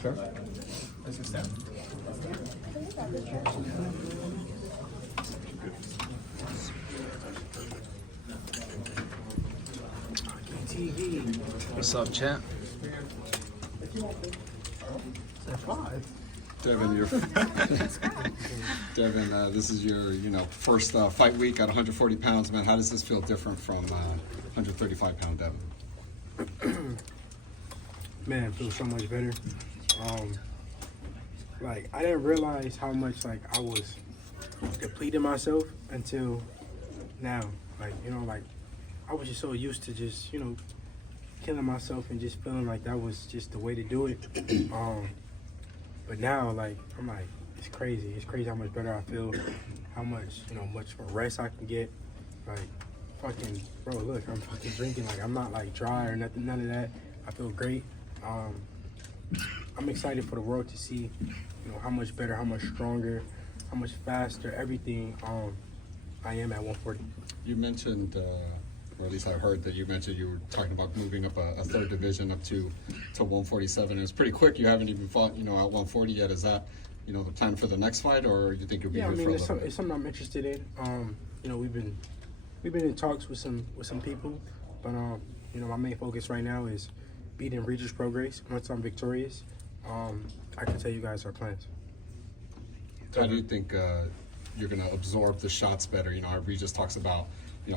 Sure. This is Sam. What's up, champ? Devin, Devin, this is your, first fight week at 140 pounds, man. How does this feel different from 135-pound Devin? Man, it feels so much better. I didn't realize how much I was depleting myself until now. I was just so used to just killing myself and just feeling like that was just the way to do it. But now I'm like, it's crazy. It's crazy how much better I feel, how much much more rest I can get. Fucking bro, look, I'm fucking drinking. I'm not dry or nothing, none of that. I feel great. I'm excited for the world to see, how much better, how much stronger, how much faster, everything I am at 140. You mentioned, or at least I heard that you mentioned you were talking about moving up a third division up to 147. It was pretty quick. You haven't even fought, at 140 yet. Is that, the plan for the next fight, or you think you'll be here for a little bit? It's something I'm interested in. We've been in talks with some people, but my main focus right now is beating Regis Prograis. Once I'm victorious, I can tell you guys our plans. How do you think you're going to absorb the shots better? Regis talks about,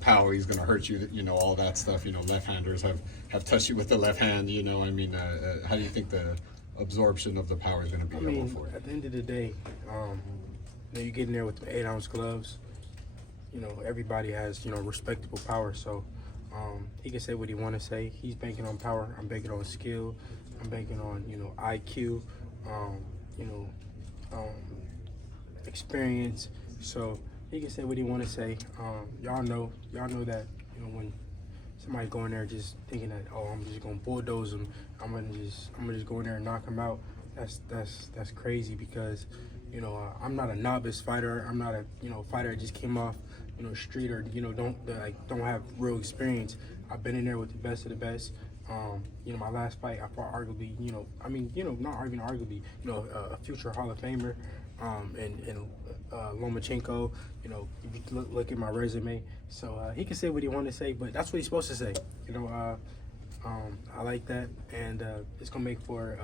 power, he's going to hurt you, all that stuff. Left-handers have touched you with the left hand, how do you think the absorption of the power is going to be? At the end of the day, you get in there with the 8-ounce gloves. Everybody has, respectable power. So he can say what he want to say. He's banking on power. I'm banking on skill. I'm banking on, IQ, experience. So he can say what he want to say. Y'all know that, when somebody go in there just thinking that, oh, I'm just gonna bulldoze him, I'm gonna just go in there and knock him out. That's crazy, because I'm not a novice fighter. I'm not a fighter that just came off street, or don't have real experience. I've been in there with the best of the best. My last fight, I fought arguably, not even arguably, a future Hall of Famer, and Lomachenko. If you look at my resume, so he can say what he want to say, but that's what he's supposed to say. I like that, and it's gonna make for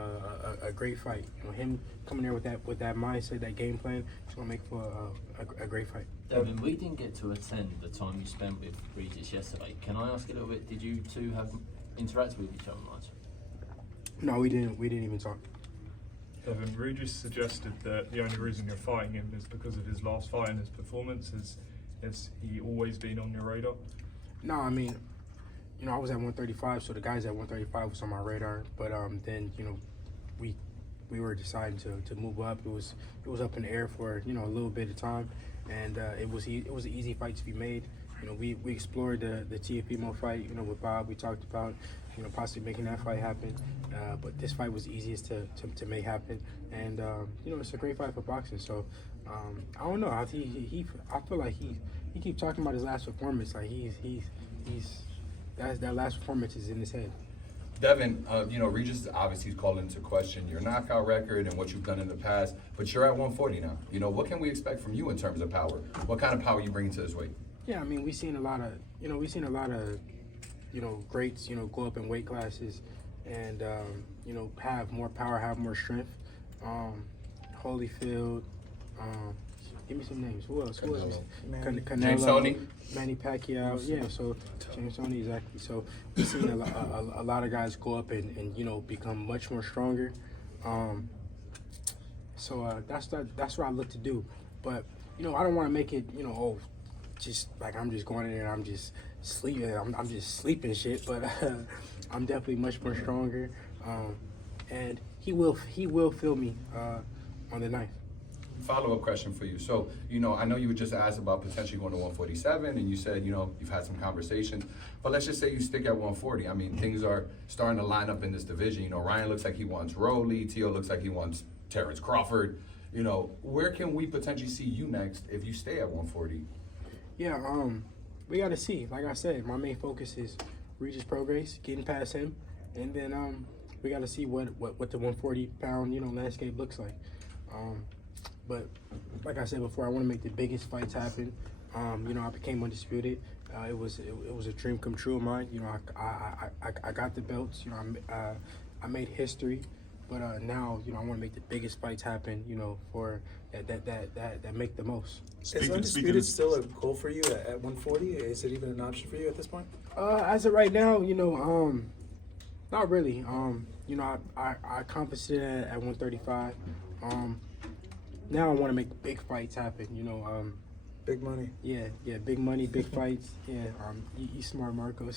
a great fight. Him coming there with that mindset, that game plan, it's gonna make for a great fight. Devin, we didn't get to attend the time you spent with Regis yesterday. Can I ask a little bit? Did you two have interacted with each other much? No, we didn't. We didn't even talk. Devin, Regis suggested that the only reason you're fighting him is because of his last fight and his performance. Has he always been on your radar? No, I was at 135, so the guys at 135 was on my radar. But then we were deciding to move up. It was up in the air for a little bit of time, and it was an easy fight to be made. We explored the Teofimo fight. With Bob, we talked about possibly making that fight happen. But this fight was the easiest to make happen, and it's a great fight for boxing. So I don't know. I feel like he keeps talking about his last performance. Like that last performance is in his head. Devin, Regis obviously is calling into question your knockout record and what you've done in the past, but you're at 140 now. What can we expect from you in terms of power? What kind of power are you bringing to this weight? Yeah, we've seen a lot of, greats, go up in weight classes and, have more power, have more strength. Holyfield, give me some names. Who else? Canelo. James Toney. Manny Pacquiao. Yeah, so James Toney, exactly. So we've seen a lot of guys go up and become much more stronger. So that's what I look to do. But, I don't want to make it, just like I'm just going in there and I'm just sleeping. I'm just sleeping shit. But I'm definitely much more stronger. And he will feel me on the 9th. Follow-up question for you. So, I know you were just asked about potentially going to 147, and you said, you've had some conversations. But let's just say you stick at 140. Things are starting to line up in this division. Ryan looks like he wants Rolly. Tio looks like he wants Terrence Crawford. Where can we potentially see you next if you stay at 140? Yeah, we got to see. Like I said, my main focus is Regis Prograis, getting past him, and then we got to see what the 140-pound landscape looks like. But like I said before, I want to make the biggest fights happen. I became undisputed. It was a dream come true of mine. I got the belts. I made history. But now, I want to make the biggest fights happen. For that make the most. Is undisputed still a goal for you at 140? Is it even an option for you at this point? As of right now, not really. I compensated at 135. Now I want to make big fights happen. Big money. Yeah, big money, big fights. Yeah, you smart, Marcos.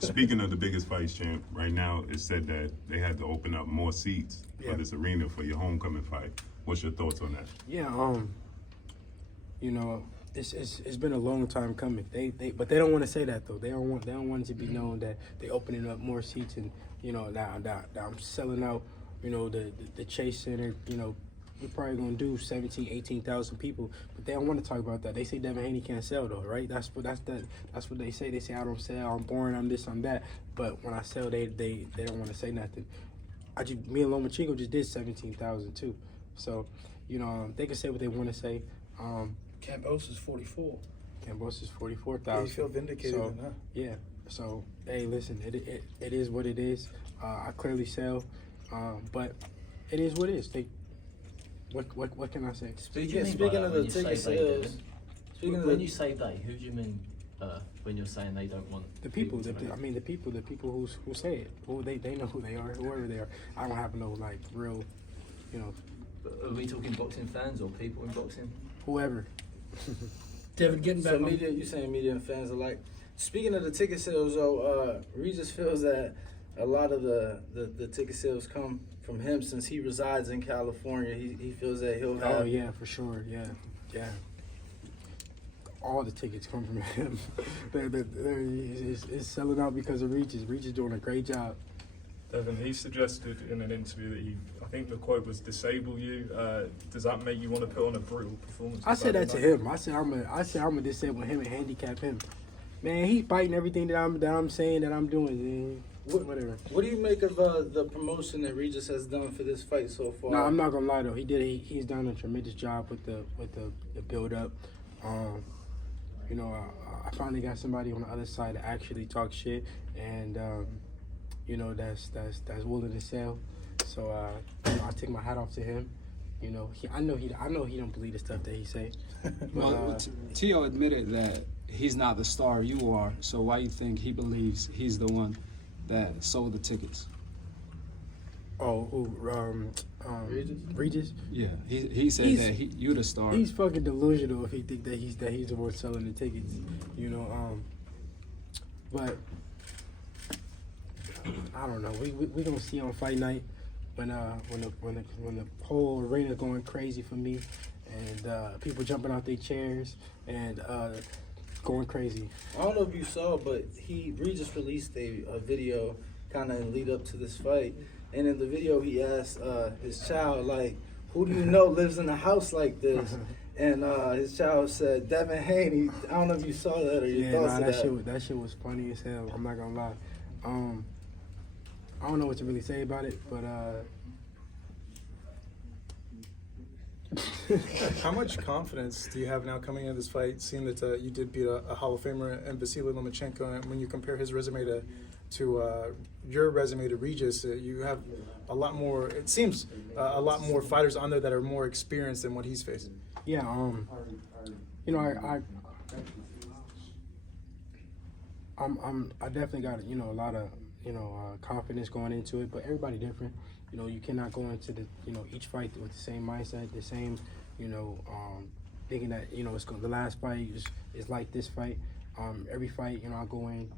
Speaking of the biggest fights, champ, right now it's said that they had to open up more seats Yeah. for this arena for your homecoming fight. What's your thoughts on that? Yeah, it's been a long time coming. But they don't want to say that though. They don't want it to be known that they opening up more seats and now I'm selling out. The Chase Center. We're probably gonna do 17,000, 18,000 people, but they don't want to talk about that. They say Devin Haney can't sell though, right? That's what they say. They say I don't sell, I'm boring, I'm this, I'm that. But when I sell, they don't want to say nothing. Me and Lomachenko just did 17,000 too. So, they can say what they want to say. Campos is 44. Campos is Yeah, 44,000. you feel vindicated So, in that. yeah. So, hey, listen, it is what it is. I clearly sell, but it is what it is. What can I say? Speaking speaking of the when you say ticket they, sales, Devin, speaking of when the- you say they, who do you mean when you're saying they don't want The people, to make- the people who say it, who they know who they are, whoever they are. I don't have no real, Are we talking boxing fans or people in boxing? whoever. Devin, getting back So on media, you saying media and fans alike. Speaking of the ticket sales, though, Regis feels that a lot of the ticket sales come from him since he resides in California. He feels that he'll have. Oh yeah, for sure. Yeah. All the tickets come from him. It's selling out because of Regis. Regis doing a great job. Devin, he suggested in an interview that I think the quote was disable you. Does that make you want to put on a brutal performance? I said that to Saturday him. I said I'm gonna disable him and handicap him. Man, he fighting everything that I'm saying that I'm doing. Man. Whatever. What do you make of the promotion that Regis has done for this fight so far? No, I'm not gonna lie though. He's done a tremendous job with the build up. I finally got somebody on the other side to actually talk shit, and that's willing to sell. So I take my hat off to him. I know he don't believe the stuff that he say. But, Well, Tio admitted that he's not the star you are, so why you think he believes he's the one that sold the tickets? Regis. Yeah, he said He's- that you the star. He's fucking delusional if he think that he's the one selling the tickets. But I don't know. We gonna see on fight night when the whole arena going crazy for me and people jumping out their chairs and going crazy. I don't know if you saw, but Regis released a video kind of in lead up to this fight, and in the video he asked his child, like, who do you know lives in a house like this? And his child said, Devin Haney. I don't know if you saw that or your thoughts of that. That shit was funny as hell. I'm not gonna lie. I don't know what to really say about it, but How much confidence do you have now coming into this fight, seeing that you did beat a Hall of Famer and Vasily Lomachenko, and when you compare his resume to your resume to Regis, you have a lot more, it seems, a lot more fighters on there that are more experienced than what he's facing. yeah, I definitely got a lot of confidence going into it, but everybody different. You cannot go into each fight with the same mindset, the same thinking that the last fight is like this fight. Every fight I go in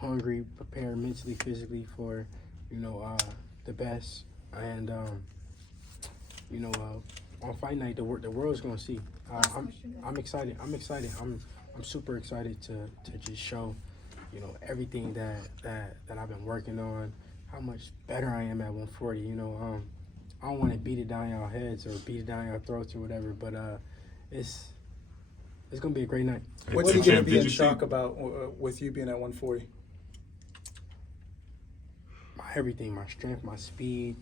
hungry, prepared mentally, physically for the best, and on fight night the world's gonna see. I'm excited. I'm super excited to just show everything that I've been working on, how much better I am at 140. I don't want to beat it down y'all heads or beat it down y'all throats or whatever, but it's gonna be a great night. What's Hey, he going to champ, be did in you shock see- about with you being at 140? everything, my strength, my speed,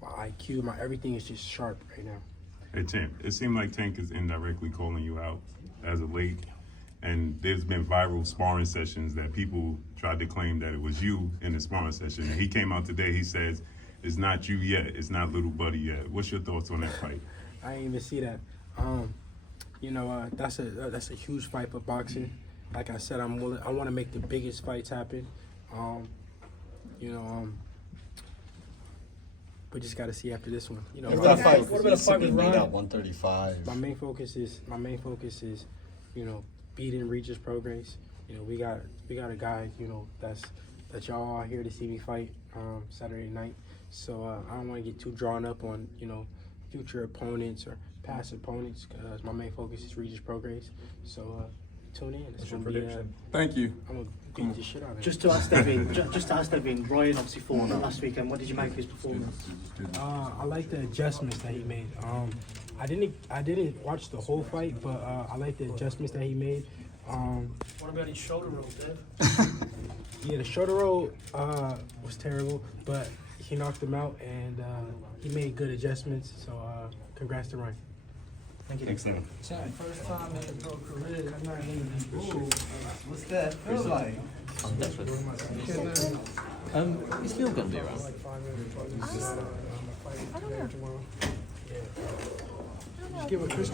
my IQ, my everything is just sharp right now. Hey, Champ, it seemed like Tank is indirectly calling you out as of late. And there's been viral sparring sessions that people tried to claim that it was you in the sparring session. And he came out today, he says, it's not you yet, it's not little buddy yet. What's your thoughts on that fight? I didn't even see that. That's a huge fight for boxing. Like I said, I want to make the biggest fights happen. We just got to see after this one. What about a fight with Ryan? At 135. My main focus is, beating Regis Prograis. We got a guy, that y'all are here to see me fight Saturday night. So I don't want to get too drawn up on, future opponents or past opponents, because my main focus is Regis Prograis. So tune in. It's What's your gonna be, prediction? Thank you. I'm gonna beat the shit out of him. Just to ask Devin, Ryan obviously fought last weekend. What did you make of his performance? I like the adjustments that he made. I didn't watch the whole fight, but I like the adjustments that he made. What about his shoulder roll, Dev? Yeah, the shoulder roll was terrible, but he knocked him out and he made good adjustments. So congrats to Ryan. Thank you. Thanks, Devin. First time in your pro career, I'm not even what's that feel like? I'm desperate. Is Gil going to be around? Just give a crystal.